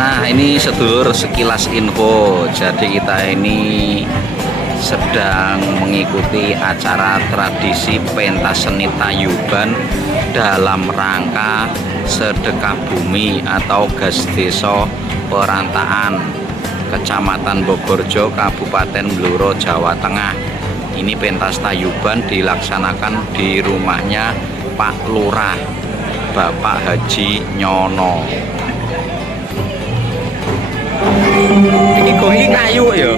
Nah, ini sedulur sekilas info. Jadi kita ini sedang mengikuti acara tradisi pentas seni Tayuban dalam rangka sedekah bumi atau gas desa Perantaan, Kecamatan Bogorjo, Kabupaten Blora, Jawa Tengah. Ini pentas Tayuban dilaksanakan di rumahnya Pak Lurah, Bapak Haji Nyono. Iki kok iki kayu ya?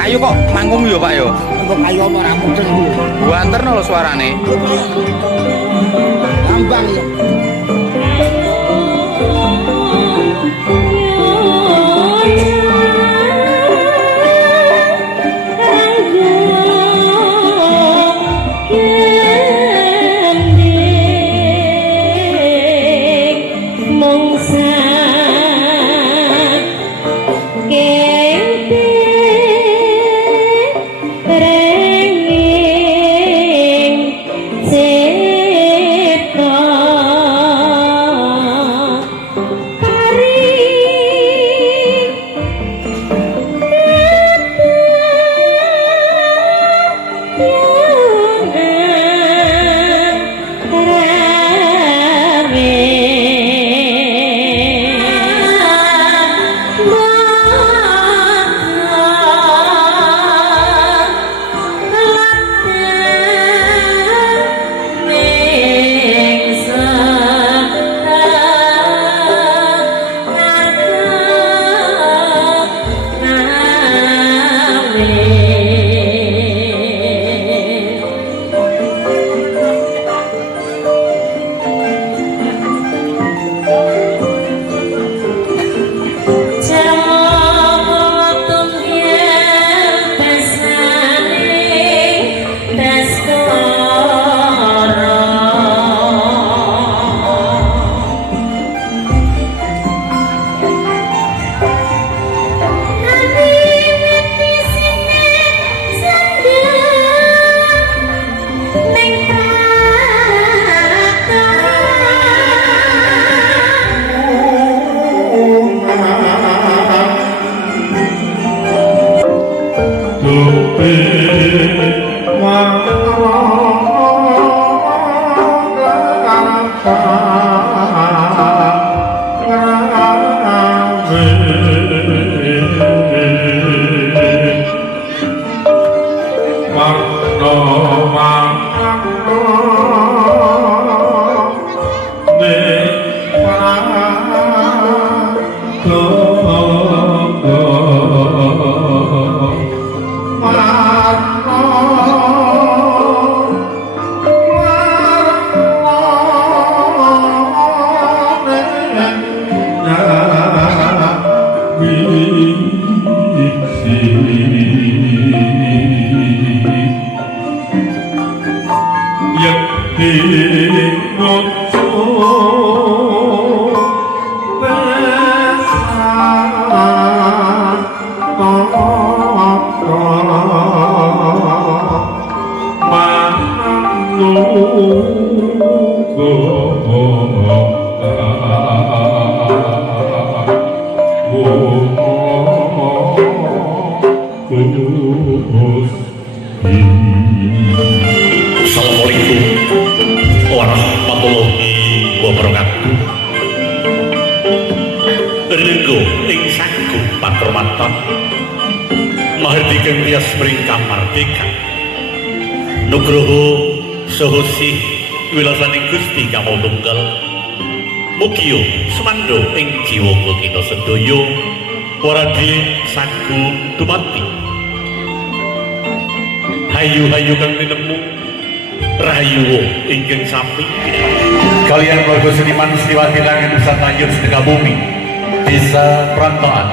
Kayu kok manggung ya Pak ya? Kok kayu apa ora mudeng iki? Buanterno lho suarane. Lambang ya. Assalamualaikum warahmatullahi wabarakatuh. Renggo ing saku pakrmatan mahardika tias mring kamardika nugroho saha sih wilasaning Gusti Kamo Tunggal mugia semando ing jiwa kita sedaya waradi saku dumati hayu-hayu kang tinemu rahayu ingkang sami kalian warga seniman Sriwati Langit Nusantayun sedekah bumi desa Prantaan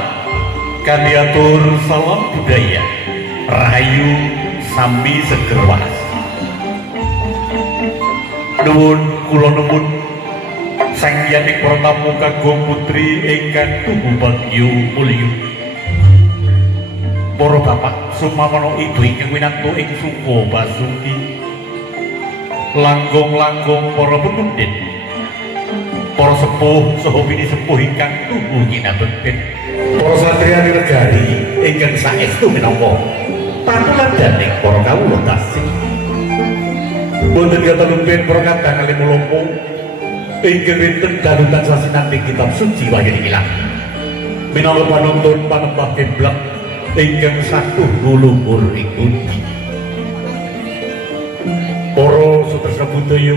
kandiatur salam budaya rahayu sami seger waras nuwun kula nuwun sang yaning para tamu kagum putri ingkang tuhu bagyo mulya para bapak sumamana ibu ingkang winantu ing suka basuki langgong-langgong para pemundhut para sepuh saha wini sepuh ingkang tuhu kinabekten para satriya negari ingkang saestu minangka patuladaning para kawula tasih boten katalumpen para kadang kalih mulangka ingkang wonten dalutan sasinampi kitab suci Wahyu Ilang minangka panuntun panembah keblak ingkang satuh guluhur ing pundi para sutresna budaya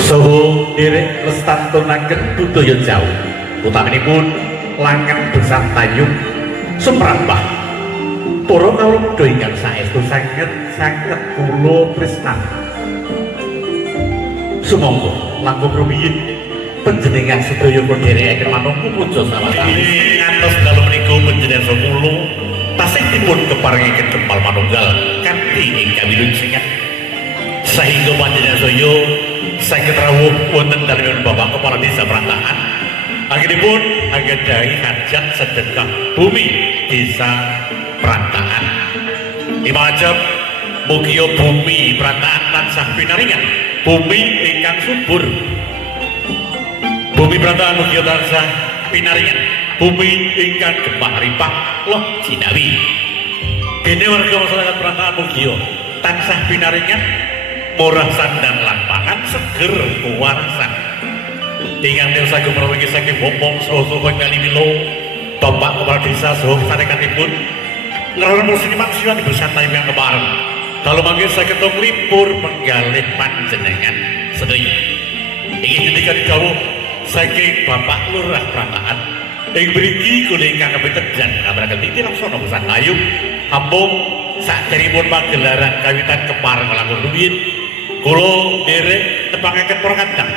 saha derek lestantunaken budaya Jawa utaminipun langan besantayung sumrambah para kawula muda ingkang saestu sanget kula tresnani sumangga langkung rumiyin panjenengan sedaya kula dherekaken manungsa puja sawetawis ngantos dalu menika panjenengan sakula tasih dipun keparingaken kempal manunggal kanthi ingkang wilujeng sehingga panjenengan saya saged rawuh wonten dalem Bapak Kepala Desa Prantaan akhiripun anggadhahi hajat sedekah bumi Desa Prantaan dimajab mugia bumi Prantaan tansah pinaringan bumi ingkang subur bumi Prantaan mugia tansah pinaringan bumi ingkang gembah ripah loh jinawi dene warga masyarakat Prantaan mugia tansah pinaringan murah sandang lapangan seger kuwarsan ingkang saged menawi saking bombong saha kali milo Bapak Kepala Desa saha sarekatipun ngerawat muslimat siwan bersantai yang kebareng kalau manggil saged nglipur penggalih panjenengan sedaya ingin ketika dikawuh saking Bapak Lurah Prantaan ing mriki kula ingkang kapitejan ngabaraken titi laksana pesan ayu ampun saderengipun pagelaran kawitan kepareng langkung rumiyin kula derek tepangaken para kadang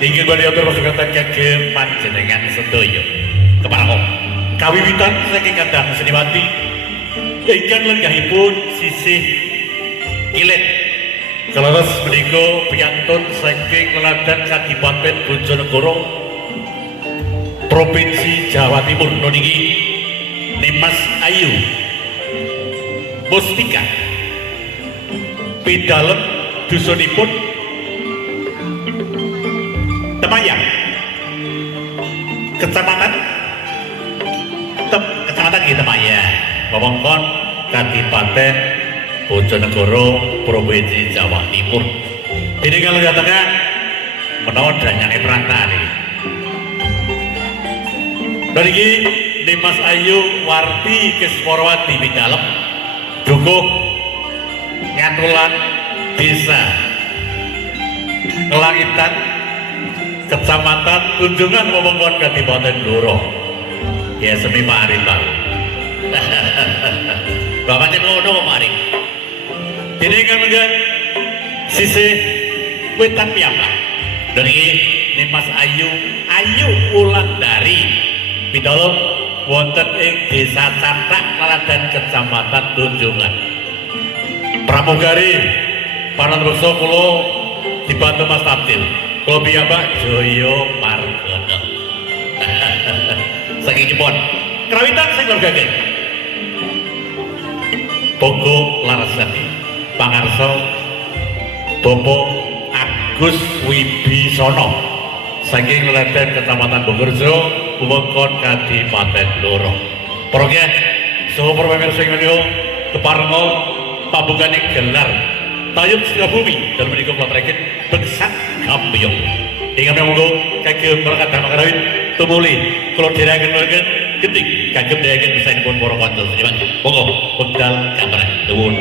ingin badhe atur pasukan kagem panjenengan sedaya kepareng kawiwitan saking kadang Seniwati ingkang lenggahipun sisih Ilet kalaras menika piyantun saking Leladan Kadipaten Bojonegoro Provinsi Jawa Timur niki Nimas Ayu Mustika pidalem dusunipun Temayang Kecamatan Temayang wewengkon Kadipaten Bojonegoro Provinsi Jawa Timur ini kalau tengah menawan danyane Prantaan ini dan ini Nimas Ayu Warti Keswarwati Pidalem dukuh ngatulan Desa Kelangitan Kecamatan Tunjungan wewengkon Kadipaten Blora ya semi Pak Arif bapaknya ngono Pak Arif ini kan menjadi sisi wetan piyambak dari Nimas Ayu Wulandari Pidalem wonten ing Desa Cantak Laladan Kecamatan Tunjungan. Pramugari parantosa kula dibantu Mas Tabdil. Kula piyambak Jaya Margono. Saking nyepon krawitan sing lorgake. Bogo Larasati pangarsa Bapak Agus Wibisono saking Laladan Kecamatan Bogorjo wewengkon Kadipaten Blora. Para nggih saha para pamirsa ing menika keparenga pambukaning gelar Tayub Singabumi dalem menika kula aturaken Beksan Gampiyong. Ingkang monggo kagem berkat damel karawit tumuli kula dherekaken genting kagem dherekaken besanipun para kanca seniman. Monggo wekdal gambaran nuwun.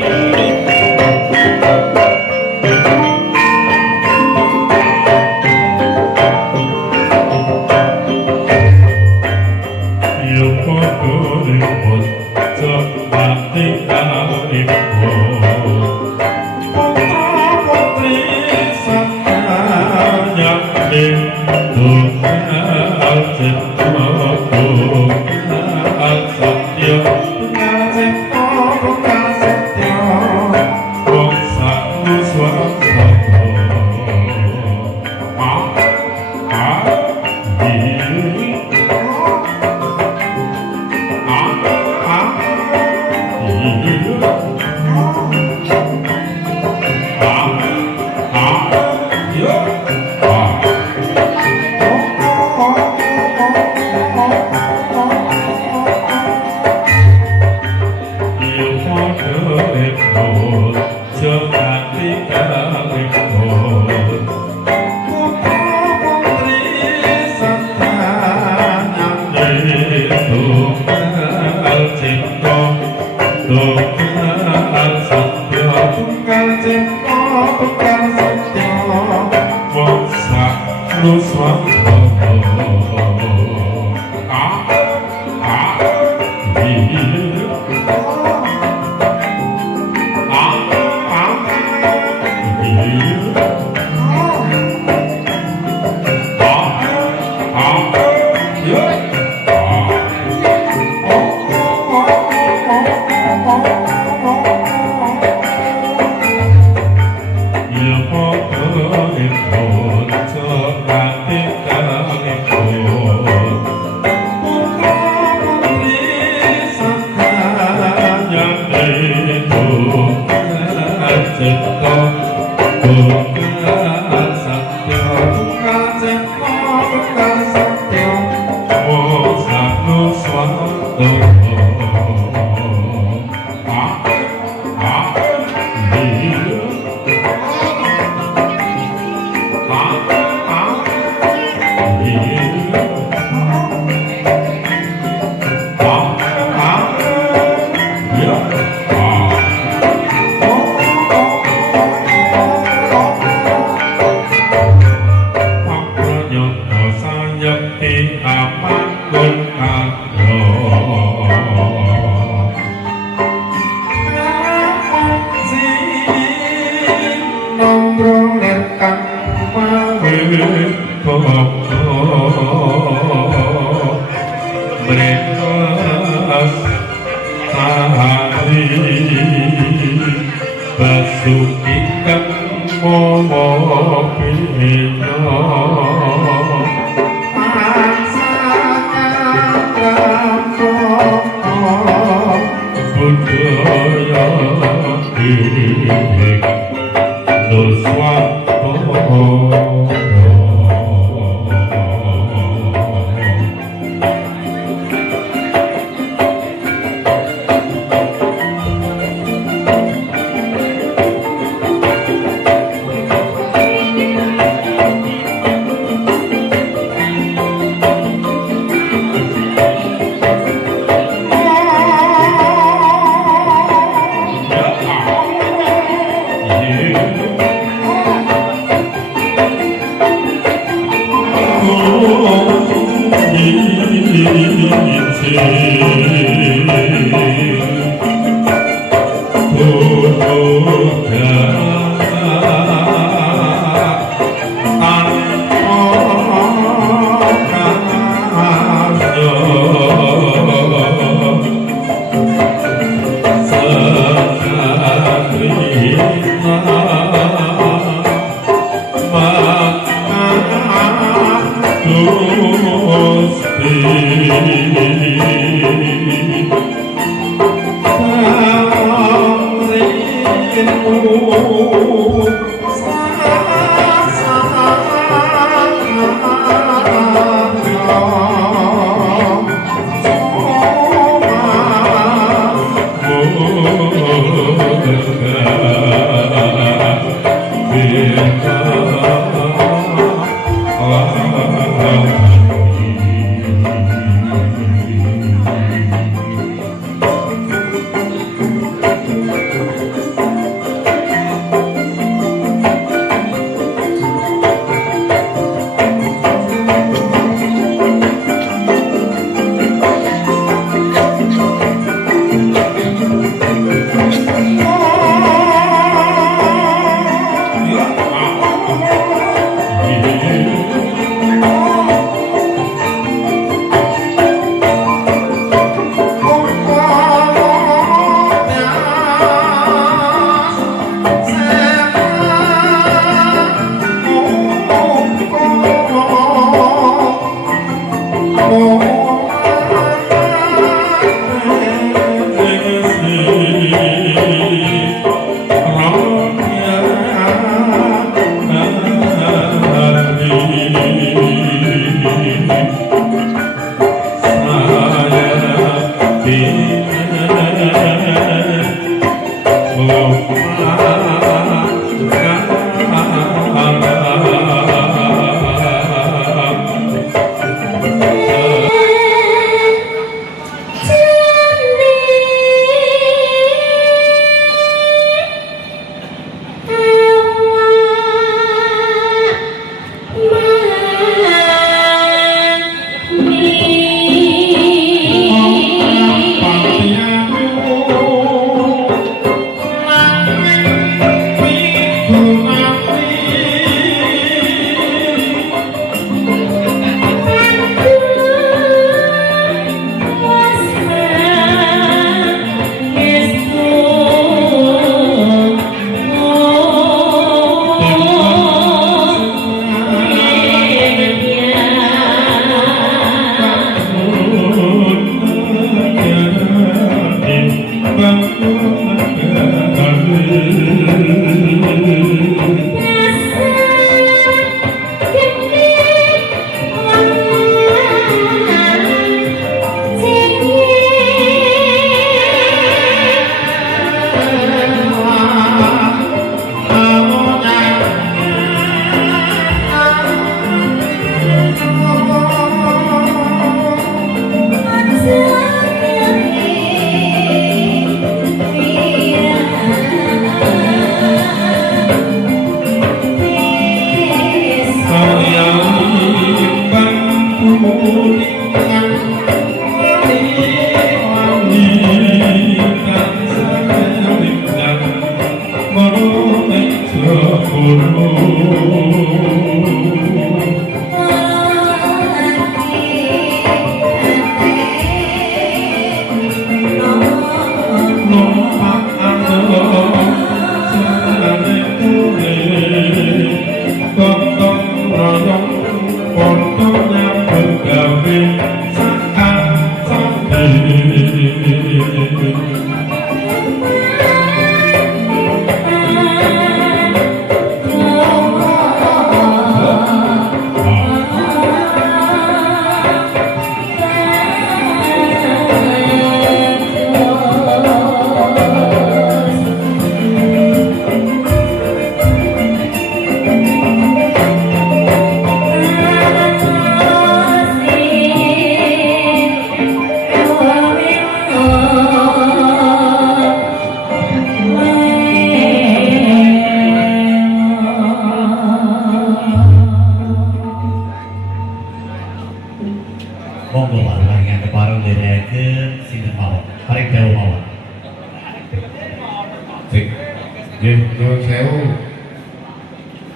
Nyuwun sewu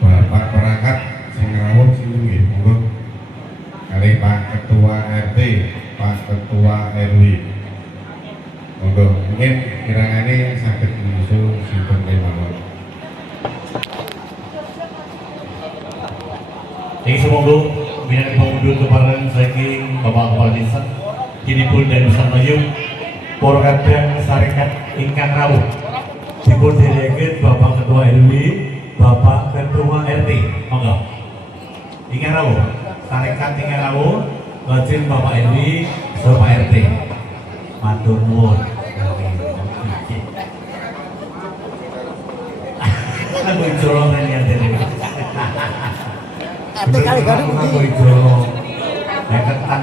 Bapak perangkat sing rawuh sinten monggo kalih Pak Ketua RT, Pak Ketua RW. Monggo mungkin kirangane saged nyusul sinten kemawon. Ing sumangga minangka pamundhut kepareng saking Bapak Kepala Desa kinipun dan Nusantara para kadang sarekat ingkang rawuh dipun diriakeun Bapak Ketua RW, Bapak Ketua RT. Monggo. Ingat rawuh, tarekat ingat rawuh, lajeng Bapak RW, Bapak RT. Matur nuwun. Aku colong ya dene. Ate kali gadu Aku colong. Ya ketan.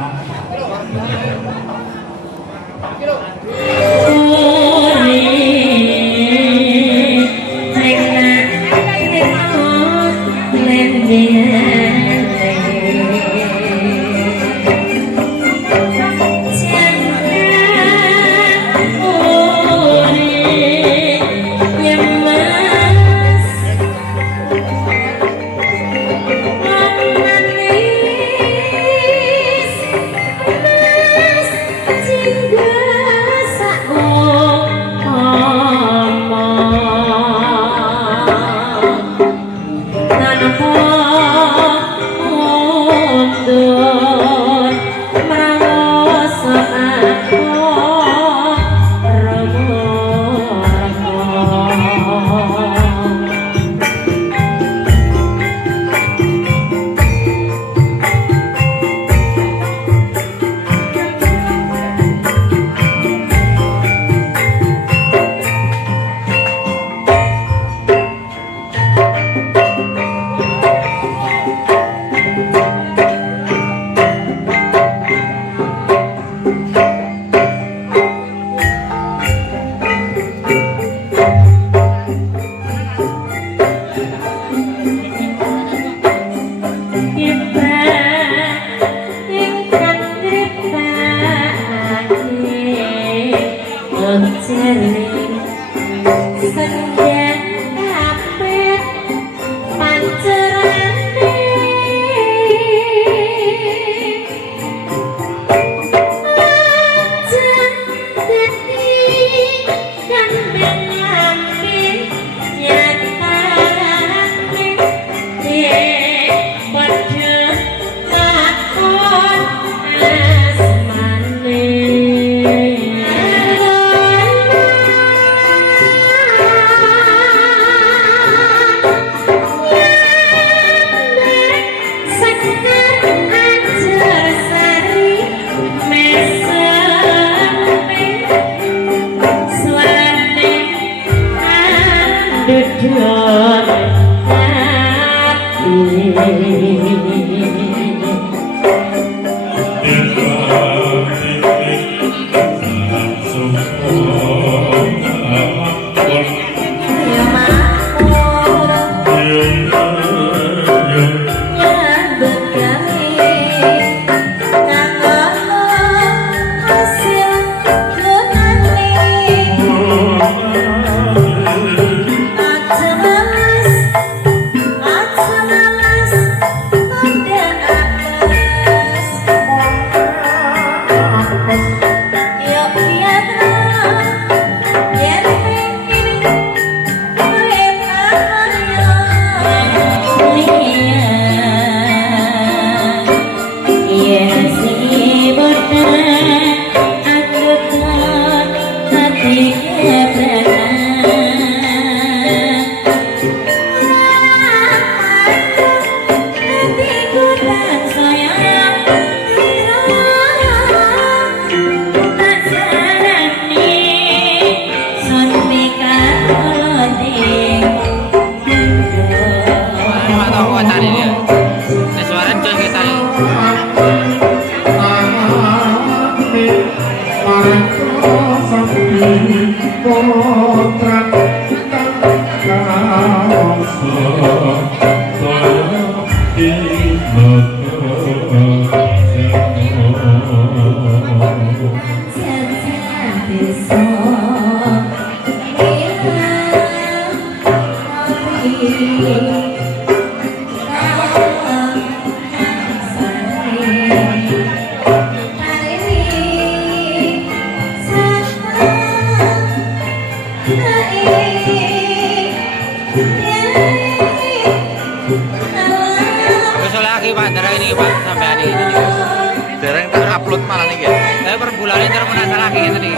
Dereng tak upload malah nih ya. Tapi per bulannya terus menasa lagi gitu nih.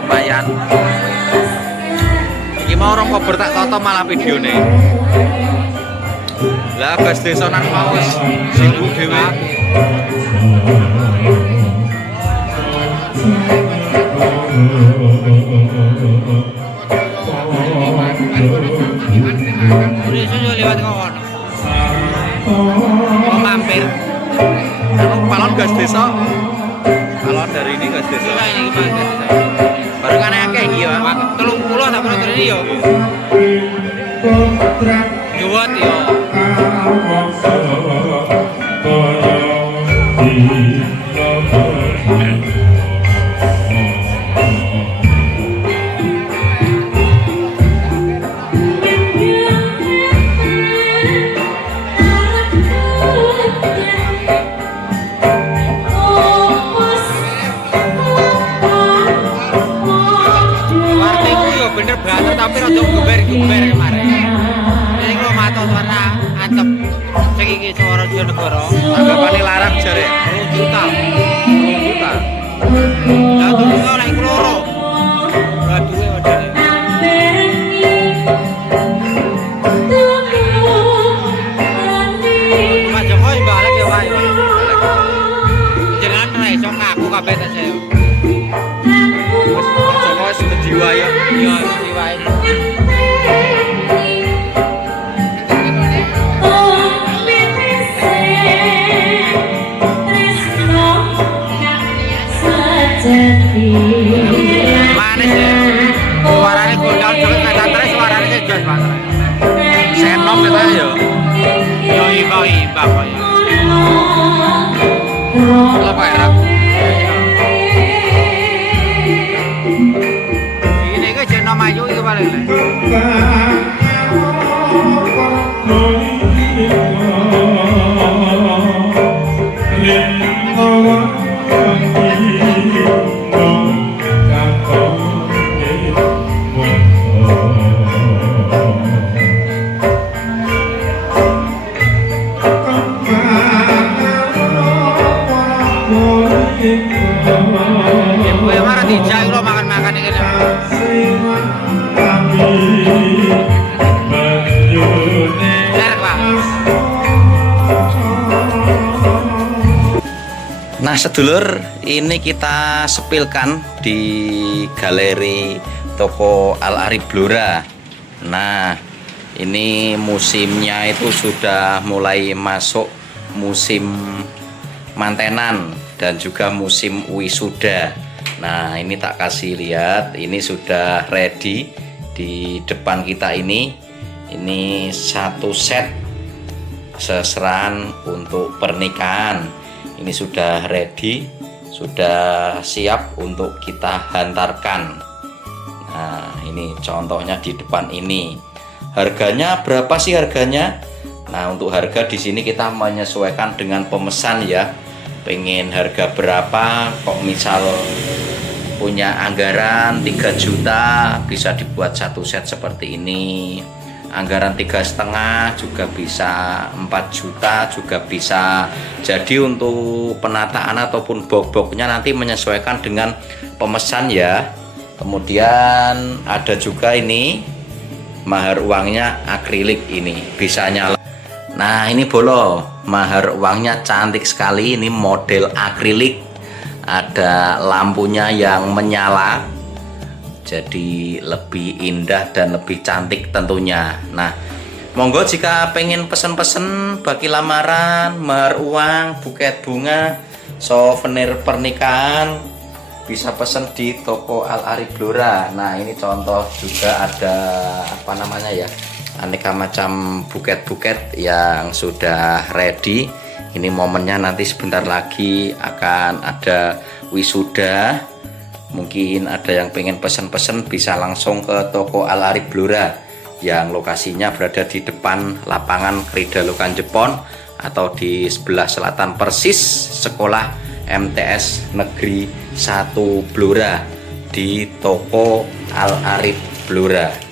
Lumayan. Iki mau rong kober tak toto malah videone. Lah gas desa nang mau wis sibuk dhewe. Udah lewat kono. Mau mampir. Kalau balon gas desa. Balon dari ini gas desa. Nah, ini gimana? Baru kan akeh iki ya. 30 tak pernah ini yo. Juwat yo. Bener banget tapi rada geber kemarin. Ini kalau matok suara antep sing iki suara Jonegoro. Anggapane larang jare. 2 juta. 2 juta. Lah terus ora iku loro. Lah duwe wedane. Pak Jokowi balik ya Pak. Jangan ra iso ngaku kabeh ta saya. Joko sudah jiwa ya. Iya, diwae. Manis ya. Suaranya gondal juga kata terus suaranya kayak jos banget. Senom kita ya. Yo iba kok ya. Apa ya? Ini kan jenama maju itu paling lah. Gue marah dijak lo makan ini. Nah sedulur, ini kita sepilkan di galeri toko Al Arif Blora. Nah ini musimnya itu sudah mulai masuk musim mantenan dan juga musim wisuda. Nah ini tak kasih lihat, ini sudah ready di depan kita ini satu set seserahan untuk pernikahan. Ini sudah ready, sudah siap untuk kita hantarkan. Nah ini contohnya di depan ini. Harganya berapa sih harganya? Nah untuk harga di sini kita menyesuaikan dengan pemesan ya. Pengen harga berapa, kok misal punya anggaran 3 juta bisa dibuat satu set seperti ini. Anggaran 3,5 juga bisa, 4 juta juga bisa. Jadi untuk penataan ataupun box-boxnya nanti menyesuaikan dengan pemesan ya. Kemudian ada juga ini mahar uangnya akrilik, ini bisa nyala. Nah ini bolo, mahar uangnya cantik sekali, ini model akrilik, ada lampunya yang menyala, jadi lebih indah dan lebih cantik tentunya. Nah monggo jika pengen pesen-pesen bagi lamaran, mahar uang, buket bunga, souvenir pernikahan, bisa pesen di toko Al Arif Blora. Nah ini contoh juga ada apa namanya ya, aneka macam buket-buket yang sudah ready. Ini momennya nanti sebentar lagi akan ada wisuda. Mungkin ada yang pengen pesen-pesen bisa langsung ke toko Al Arif Blora yang lokasinya berada di depan lapangan Krida Lokan Jepon atau di sebelah selatan persis sekolah MTS Negeri 1 Blora di toko Al Arif Blora.